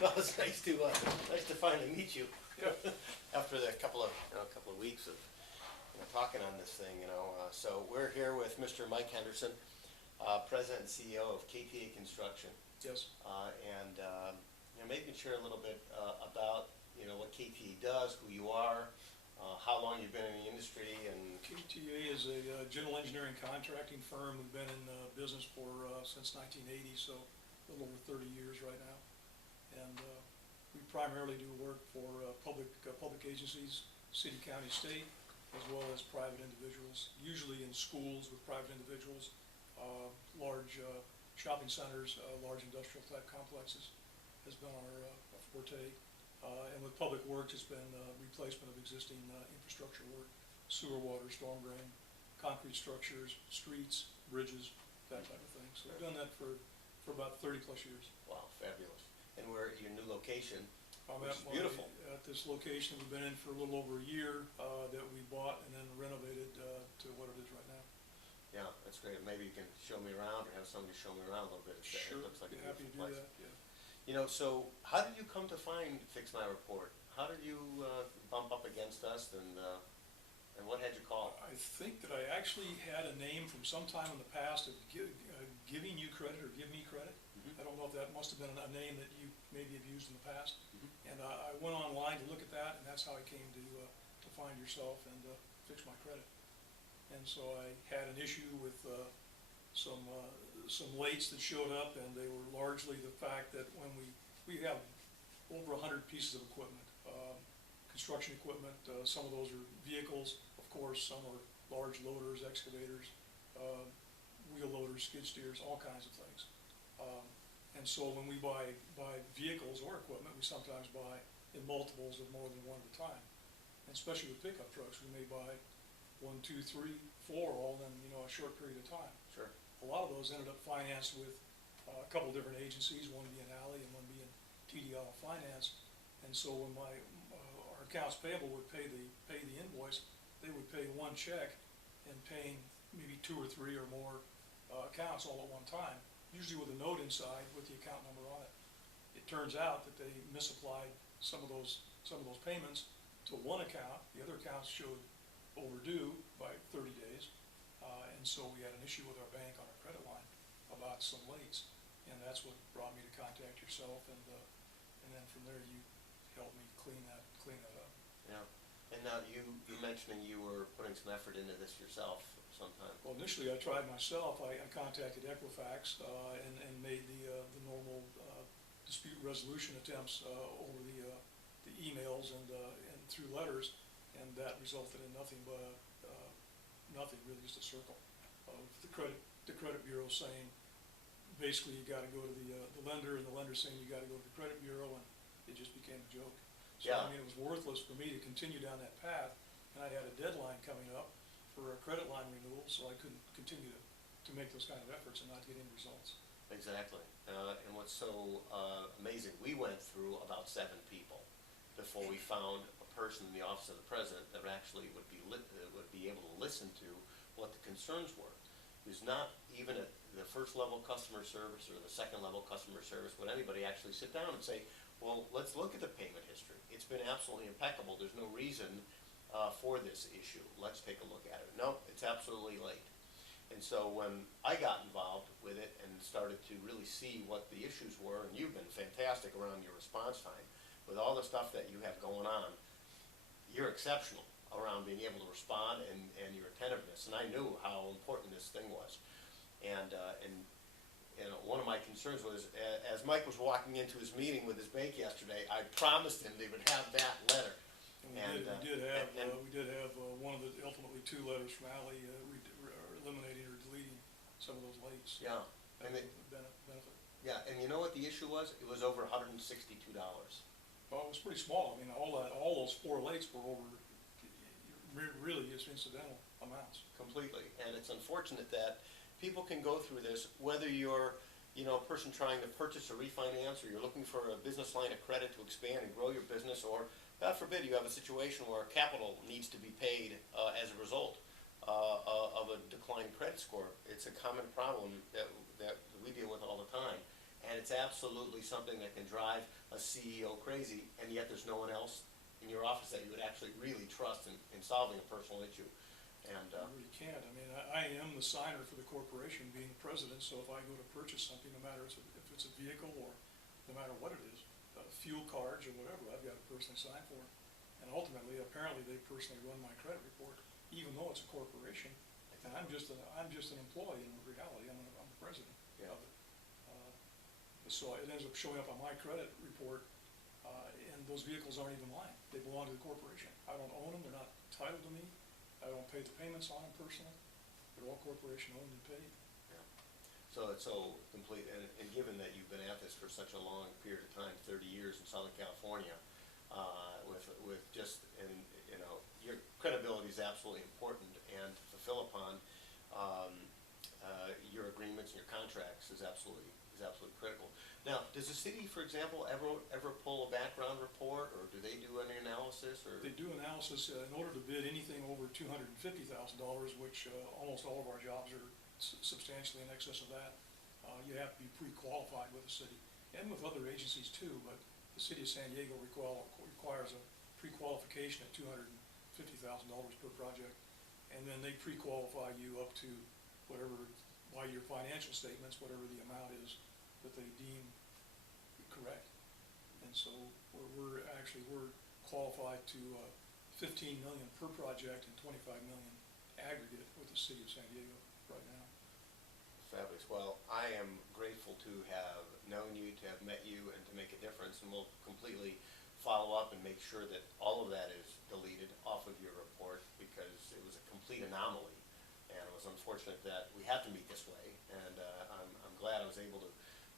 Well, it's nice to finally meet you. Yeah. After the couple of weeks of talking on this thing, So we're here with Mr. Mike Henderson, President and CEO of KTA Construction, Yes. and maybe share a little bit about what KTA does, who you are, how long you've been in the industry, and KTA is a general engineering contracting firm. We've been in business since 1980, so a little over 30 years right now. And we primarily do work for public agencies, city, county, state, as well as private individuals, usually in schools with private individuals, large shopping centers, large industrial type complexes has been our forte. And with public works, it's been replacement of existing infrastructure work, sewer, water, storm drain, concrete structures, streets, bridges, that type of thing. So we've done that for about 30 plus years. wow, fabulous. And we're at your new location, I'm which is beautiful. At this location we've been in for a little over a year, that we bought and then renovated to what it is right now. Yeah, that's great. Maybe you can show me around, or have somebody show me around a little bit. Sure, It looks like be a happy to beautiful do place. that, yeah. So how did you come to find Fix My Report? How did you bump up against us, and what had you called? I think that I actually had a name from some time in the past of giving you credit or give me credit. Mhm. I don't know if that must have been a name that you maybe have used in the past. Mhm. And I went online to look at that, and that's how I came to find yourself and Fix My Credit. And so I had an issue with some lates that showed up, and they were largely the fact that when we have over 100 pieces of equipment, construction equipment. Some of those are vehicles, of course. Some are large loaders, excavators, wheel loaders, skid steers, all kinds of things. And so when we buy vehicles or equipment, we sometimes buy in multiples of more than one at a time. And especially with pickup trucks, we may buy 1, 2, 3, 4 all in a short period of time. Sure. A lot of those ended up financed with a couple different agencies, one being Alley and one being TDL Finance. And so when our accounts payable would pay the invoice, they would pay one check and paying maybe 2 or 3 or more accounts all at one time, usually with a note inside with the account number on it. It turns out that they misapplied some of those payments to one account. The other accounts showed overdue by 30 days. And so we had an issue with our bank on our credit line about some lates. And that's what brought me to contact yourself, and then from there you helped me clean that up. Yeah. And now you mentioning you were putting some effort into this yourself sometime. Well, initially I tried myself. I contacted Equifax and made the normal dispute resolution attempts over the emails and through letters, and that resulted in nothing but nothing, really, just a circle of the credit bureau saying basically you got to go to the lender, and the lender saying you got to go to the credit bureau, and it just became a joke. So Yeah. I mean, it was worthless for me to continue down that path, and I had a deadline coming up for a credit line renewal, so I couldn't continue to make those kind of efforts and not get any results. Exactly. And what's so amazing, we went through about 7 people before we found a person in the office of the president that actually would be able to listen to what the concerns were. There's not even at the first level customer service or the second level customer service would anybody actually sit down and say, well, let's look at the payment history. It's been absolutely impeccable. There's no reason for this issue. Let's take a look at it. No, it's absolutely late. And so when I got involved with it and started to really see what the issues were, and you've been fantastic around your response time, with all the stuff that you have going on, you're exceptional around being able to respond and your attentiveness. And I knew how important this thing was. And one of my concerns was, as Mike was walking into his meeting with his bank yesterday, I promised him they would have that letter. And we did have one of the ultimately 2 letters from Alley eliminating or deleting some of those lates. Yeah. And benefit. yeah, and you know what the issue was? It was over $162. Well, it was pretty small. I mean, all those 4 lates were over really just incidental amounts. Completely. And it's unfortunate that people can go through this, whether you're a person trying to purchase or refinance, or you're looking for a business line of credit to expand and grow your business, or God forbid you have a situation where capital needs to be paid as a result of a declining credit score. It's a common problem that we deal with all the time. and it's absolutely something that can drive a CEO crazy, and yet there's no one else in your office that you would actually really trust in solving a personal issue. And, You really can't. I mean, I am the signer for the corporation, being the president, so if I go to purchase something, no matter if it's a vehicle or no matter what it is, fuel cards or whatever, I've got to personally sign for it. And ultimately, apparently, they personally run my credit report, even though it's a corporation. And I'm just an employee in reality. I'm the president Yeah. of it. So it ends up showing up on my credit report, and those vehicles aren't even mine. They belong to the corporation. I don't own them. They're not entitled to me. I don't pay the payments on them personally. They're all corporation owned and paid. yeah. So it's so complete, and given that you've been at this for such a long period of time, 30 years in Southern California, with just, and, you know, your credibility is absolutely important, and to fulfill upon your agreements and your contracts is absolutely critical. Now, does the city, for example, ever pull a background report, or do they do any analysis, or? They do analysis in order to bid anything over $250,000, which almost all of our jobs are substantially in excess of that. You have to be pre-qualified with the city, and with other agencies too, but the city of San Diego requires a pre-qualification at $250,000 per project, and then they pre-qualify you up to whatever, by your financial statements, whatever the amount is that they deem correct. And so we're qualified to 15 million per project and 25 million aggregate with the city of San Diego right now. Fabulous. Well, I am grateful to have known you, to have met you, and to make a difference, and we'll completely follow up and make sure that all of that is deleted off of your report, because it was a complete anomaly, and it was unfortunate that we had to meet this way, and I'm glad I was able to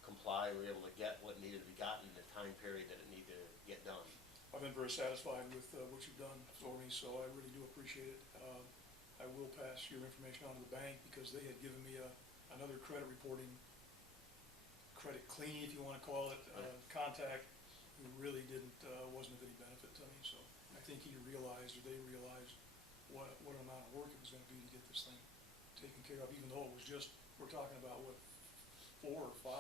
comply. We were able to get what needed to be gotten in the time period that it needed to get done. I've been very satisfied with what you've done for me, so I really do appreciate it. I will pass your information on to the bank, because they had given me another credit reporting, credit cleaning, if you want to call it, contact, who really wasn't of any benefit to me. So I think he realized, or they realized, what amount of work it was going to be to get this thing taken care of, even though it was just, we're talking about, 4 or 5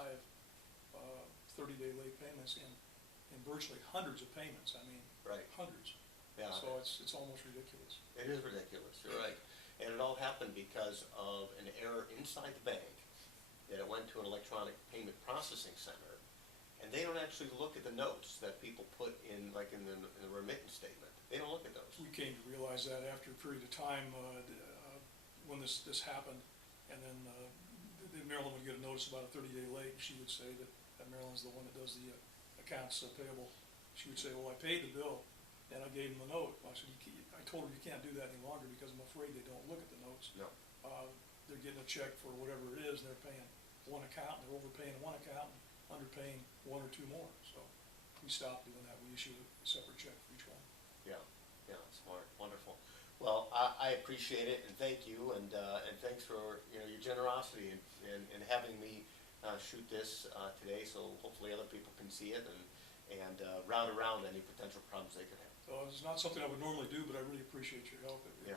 30-day late payments and virtually hundreds of payments. I mean, Right. hundreds. Yeah. So it's almost ridiculous. It is ridiculous, you're right. And it all happened because of an error inside the bank, that it went to an electronic payment processing center, and they don't actually look at the notes that people put in, like in the remittance statement. They don't look at those. We came to realize that after a period of time when this happened, and then Marilyn would get a notice about a 30-day late, and she would say that Marilyn's the one that does the accounts payable. She would say, well, I paid the bill, and I gave him the note. I said, I told her you can't do that any longer, because I'm afraid they don't look at the notes. No. They're getting a check for whatever it is, and they're paying one account, and they're overpaying one account, and underpaying one or two more. So we stopped doing that. We issue a separate check for each one. Yeah, smart, wonderful. Well, I appreciate it, and thank you, and thanks for, you know, your generosity in having me shoot this today, so hopefully other people can see it and round around any potential problems they could have. So it's not something I would normally do, but I really appreciate your help. Yeah.